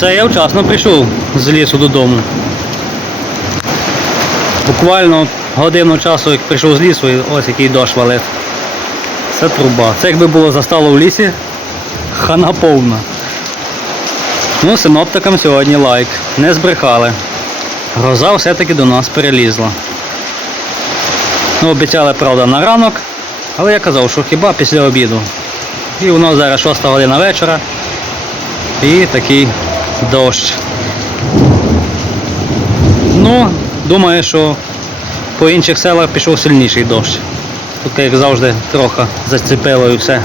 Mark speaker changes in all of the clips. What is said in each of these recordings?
Speaker 1: Це я вчасно прийшов з лісу додому. Буквально годину часу, як прийшов з лісу, і ось який дощ валить. Це труба. Це якби було застало в лісі, хана повна. Ну, синоптикам сьогодні лайк. Не збрехали. Гроза все-таки до нас перелізла. Ну, обіцяли, правда, на ранок, але я казав, що хіба після обіду. І воно зараз 6 година вечора. І такий дощ. Ну, думаю, що по інших селах пішов сильніший дощ. Тут, як завжди, трохи зацепило і все.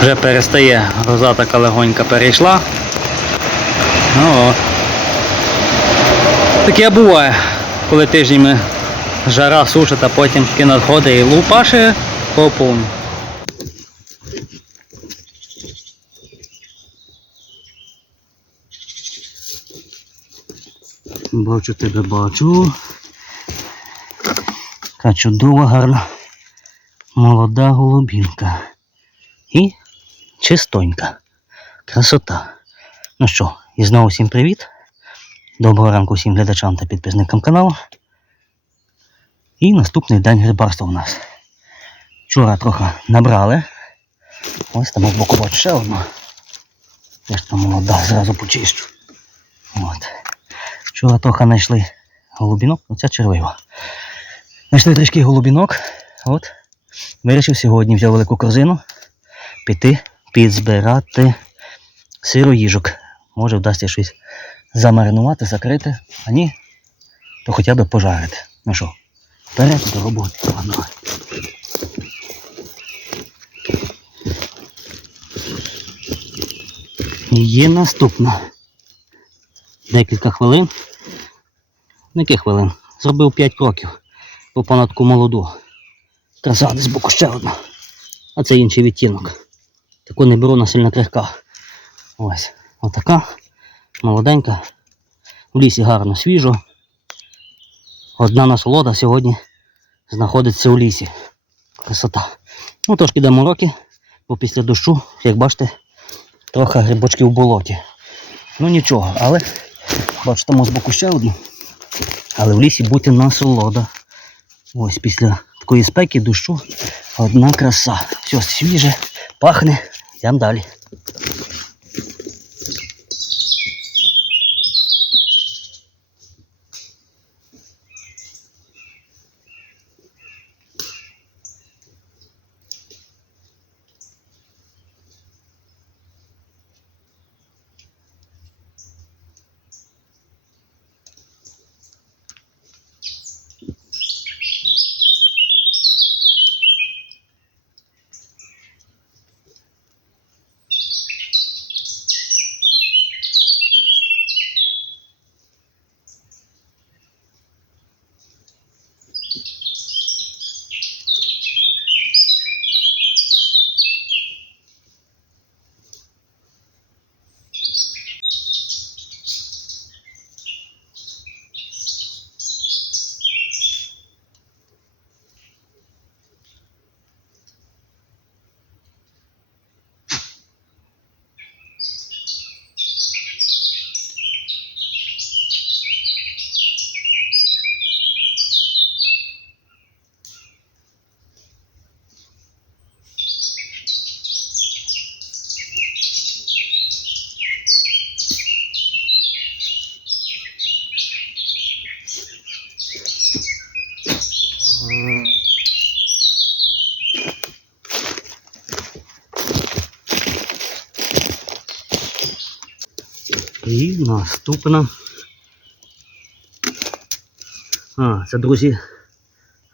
Speaker 1: Вже перестає, гроза така легонька перейшла. Ну. Таке буває, коли тижнями жара сушить, а потім таки надходить і лупаше по Бачу тебе, бачу. Така чудова, гарна, молода голубінка. І чистонька. Красота. Ну що, і знову всім привіт. Доброго ранку всім глядачам та підписникам каналу. І наступний день грибарства у нас. Вчора трохи набрали. Ось там збоку бачу ще одну. Теж там молода, зразу почищу. От. Вчора трохи знайшли голубінок, оця червива. Знайшли трішки голубінок. От. Вирішив сьогодні взяв велику корзину піти підзбирати сироїжок. Може вдасться щось замаринувати, закрити, а ні, то хоча б пожарити. Ну що, вперед до роботи. Є наступна. Декілька хвилин. Яких хвилин? Зробив 5 кроків по понадку молоду. Краса десь боку ще одна. А це інший відтінок. Таку не беру на сильно крихка. Ось. Отака. Молоденька. В лісі гарно свіжо. Одна насолода сьогодні знаходиться у лісі. Красота. Ну трошки дамо роки, бо після дощу, як бачите, трохи грибочки в болоті. Ну нічого, але бачу, там з боку ще одну. Але в лісі бути насолода. Ось після такої спеки, дощу, одна краса. Все свіже, пахне. Йдемо далі. І наступна. А, це, друзі,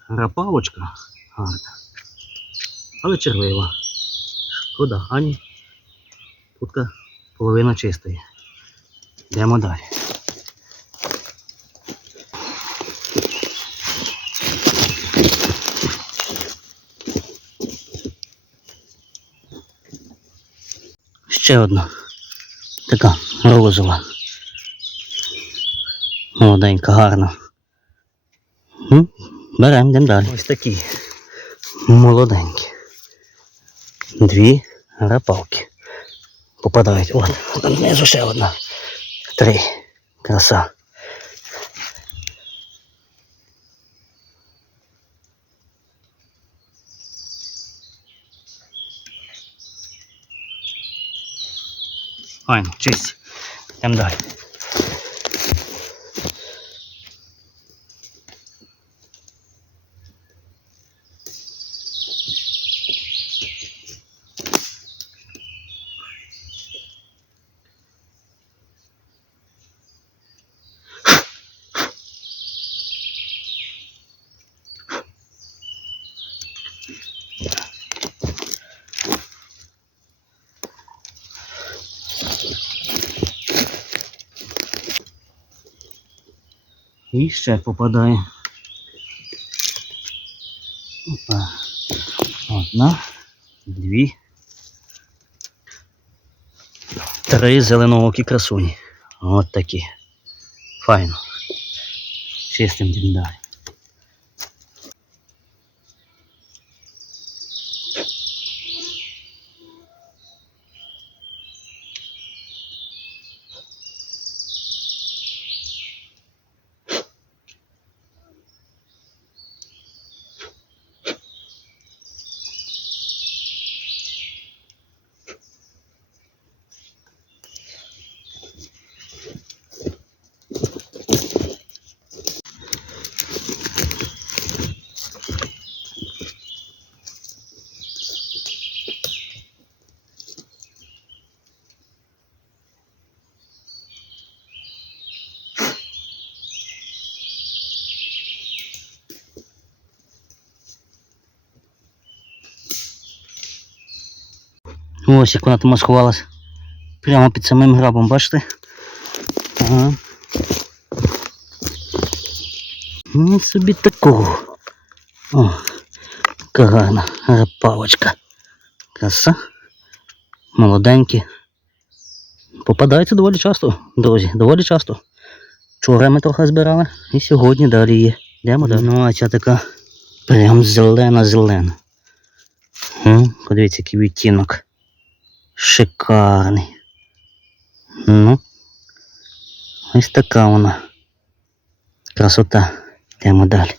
Speaker 1: рапавочка гарна. Але червива. Шкода, ані. Тутка половина чистої. Йдемо далі. Ще одна. Така розова. Молоденька, гарна. Беремо, йдемо далі. Ось такі. Молоденькі. Дві рапалки. попадають. От, от знизу ще одна. Три. Краса. Файно, чисть. Йдемо далі. І ще попадає. Опа. Одна, дві. Три зеленоокі красуні. От такі. Файно. Чистим дім далі. Ось як вона там сховалась. Прямо під самим грабом, бачите? Ага. Ну собі такого. О, яка гарна репалочка. Краса. Молоденькі. Попадаються доволі часто, друзі, доволі часто. Вчора ми трохи збирали і сьогодні далі є. Йдемо далі. Ну, а ця така прям зелена-зелена. Подивіться, який відтінок. Шикарний. Ну, ось така вона. Красота. Йдемо далі.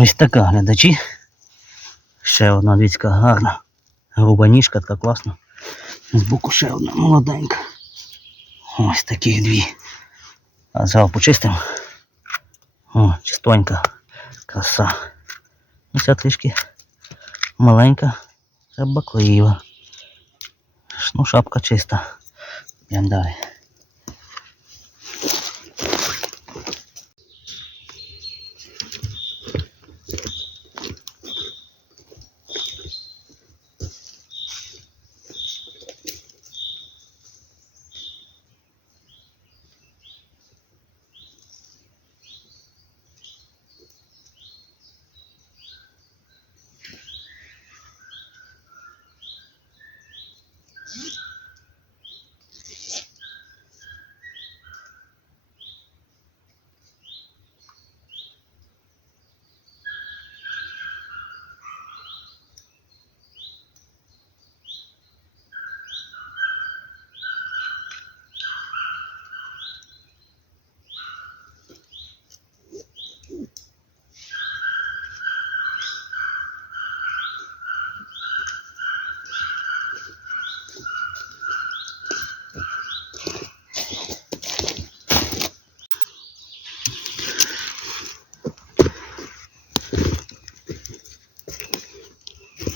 Speaker 1: Ось така глядачі. Ще одна дивіться, гарна. Груба ніжка, така класна. Збоку ще одна молоденька. Ось таких дві. А зараз почистимо. О, чистонька. Краса. Ось ця трішки маленька. Це баклива. Ну, шапка чиста. Йдемо далі.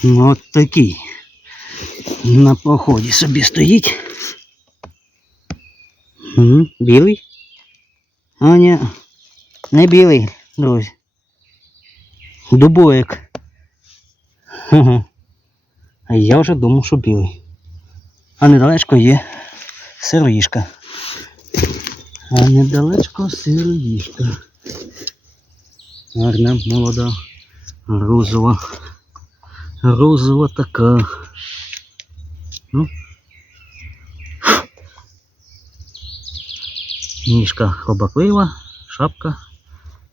Speaker 1: Ну, от такий. На поході собі стоїть. М, Білий? А, ні. Не білий, друзі. Дубоєк. А я вже думав, що білий. А недалечко є сироїшка. А недалечко сироїшка. Гарна, молода, розова. Розова така. Ну. Ніжка хробаклива, шапка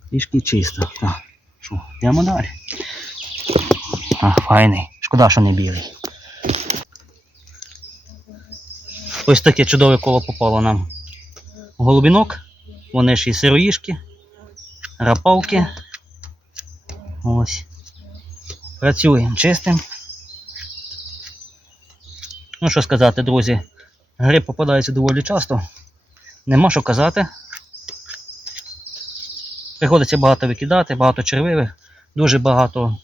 Speaker 1: трішки чиста. Так, що, йдемо далі. А, файний. Шкода, що не білий. Ось таке чудове коло попало нам. Голубінок, вони ж і сироїшки, рапавки. Ось. Працюємо чистим. Ну що сказати, друзі, гриб попадається доволі часто. Нема що казати. Приходиться багато викидати, багато червивих, дуже багато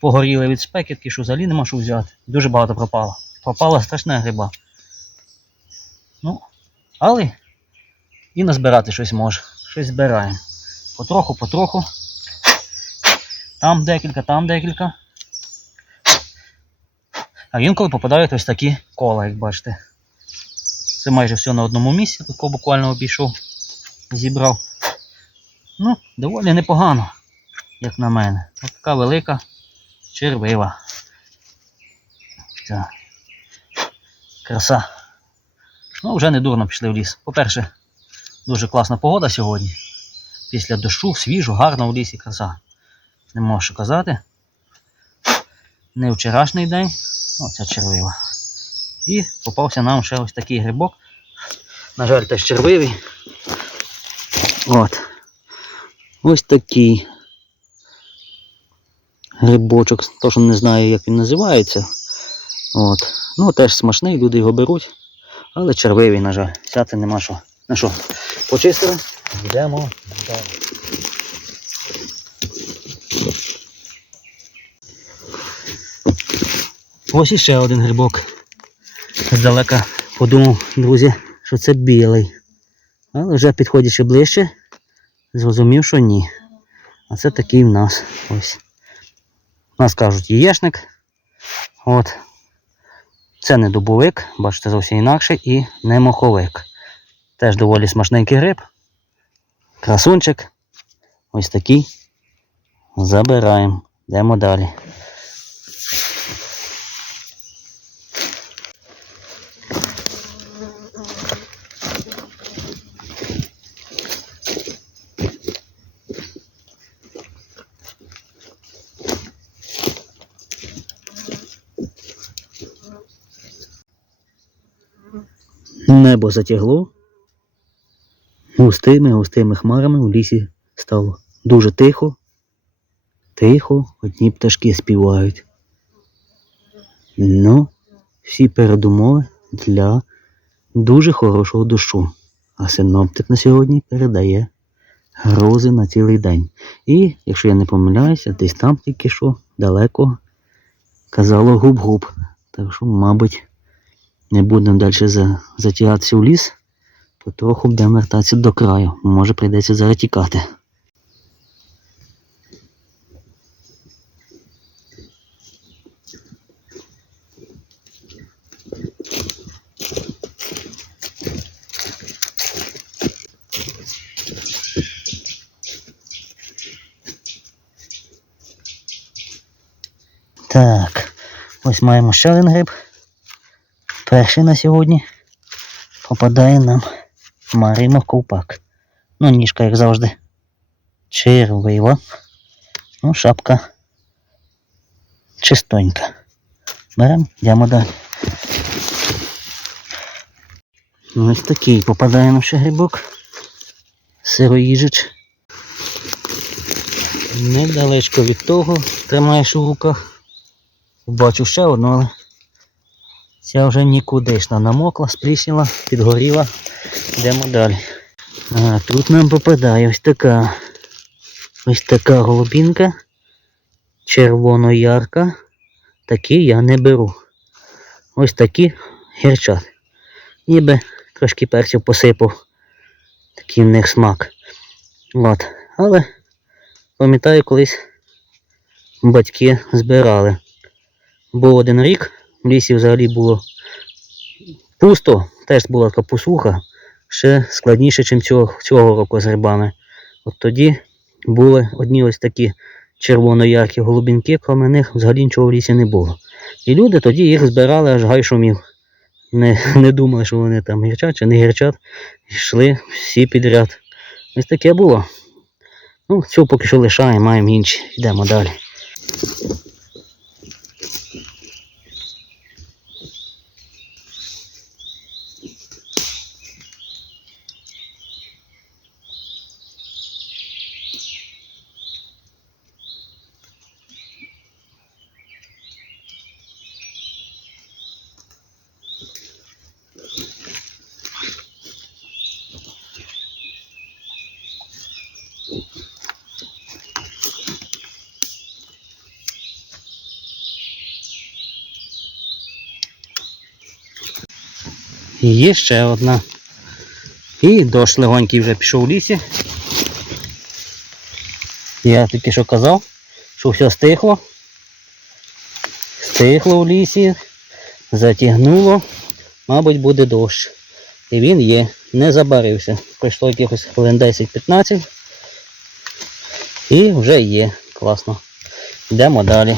Speaker 1: погоріли від спекітки, що взагалі нема що взяти. Дуже багато пропало. Пропала страшна гриба. Ну, але і назбирати щось може. Щось збираємо. Потроху, потроху. Там декілька, там декілька. А інколи попадають ось такі кола, як бачите. Це майже все на одному місці, тако буквально обійшов, зібрав. Ну, доволі непогано, як на мене. Ось така велика червива. Так. Краса. Ну, вже не дурно пішли в ліс. По-перше, дуже класна погода сьогодні. Після дощу, свіжо, гарно в лісі краса. Не можу що казати. Не вчорашній день, оця червива. І попався нам ще ось такий грибок. На жаль, теж червивий. От. Ось такий грибочок, то що не знаю, як він називається. От. Ну, теж смачний, люди його беруть. Але червивий, на жаль. Сяти нема що. Ну що, почистили? Йдемо далі. Ось іще один грибок. Здалека подумав, друзі, що це білий. Але вже підходячи ближче, зрозумів, що ні. А це такий в нас. Ось. У нас кажуть яєшник. От. Це не дубовик, бачите, зовсім інакше, і не моховик. Теж доволі смачненький гриб. Красунчик. Ось такий. Забираємо. Йдемо далі. Небо затягло. Густими, густими хмарами у лісі стало дуже тихо. Тихо, одні пташки співають. Ну, всі передумови для дуже хорошого дощу. А синоптик на сьогодні передає грози на цілий день. І, якщо я не помиляюся, десь там тільки що далеко казало губ-губ. Так що, мабуть, не будемо далі затягатися в ліс, потроху будемо вертатися до краю. Може прийдеться зараз тікати. Так, ось маємо ще один гриб. Перший на сьогодні попадає нам Маримо ковпак. Ну, ніжка, як завжди. Червива. Ну, шапка чистонька. Беремо, йдемо далі. Ну, Ось такий попадає нам ще грибок. Сироїжич. Недалечко від того тримаєш у руках. Бачу ще одну, але Ця вже нікудишна намокла, сплісніла, підгоріла. Йдемо далі. А, тут нам попадає ось така. Ось така голубінка. Червоно-ярка. Такі я не беру. Ось такі гірчат. Ніби трошки перців посипав. Такий в них смак. От. Але пам'ятаю, колись батьки збирали. Був один рік. В лісі взагалі було пусто, теж була така посуха, ще складніше, ніж цього, цього року з грибами. От тоді були одні ось такі червоно-яркі голубінки, крім них взагалі нічого в лісі не було. І люди тоді їх збирали аж гай шумів. Не, не думали, що вони там гірчать чи не гірчать. Йшли всі підряд. Ось таке було. Ну, цю поки що лишаємо, маємо інші. Йдемо далі. І є ще одна. І дощ легонький вже пішов в лісі. Я тільки що казав, що все стихло. Стихло в лісі, затягнуло, мабуть, буде дощ. І він є, не забарився. Пройшло якихось хвилин 10-15. І вже є. Класно. Йдемо далі.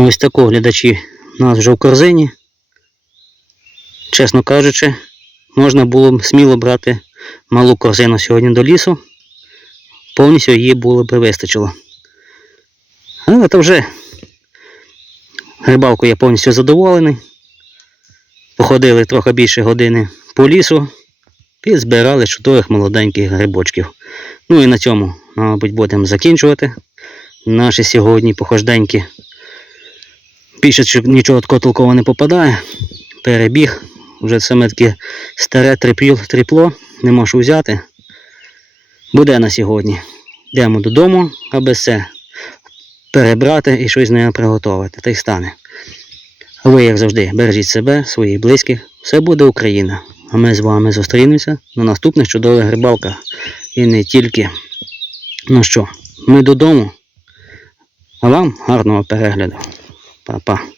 Speaker 1: Ось тако глядачі у нас вже в корзині. Чесно кажучи, можна було б сміло брати малу корзину сьогодні до лісу. Повністю її було б вистачило. Але то вже рибалку я повністю задоволений. Походили трохи більше години по лісу, підзбирали чудових молоденьких грибочків. Ну і на цьому, мабуть, будемо закінчувати наші сьогодні похожденькі. Більше нічого такого толкового не попадає. Перебіг. Вже саме таке старе тріпло не можу взяти. Буде на сьогодні. Йдемо додому, аби все перебрати і щось з нею приготувати. Та й стане. А ви, як завжди, бережіть себе, своїх близьких. Все буде Україна. А ми з вами зустрінемося на наступних чудових рибалках. І не тільки. Ну що, ми додому. А вам гарного перегляду. Apa.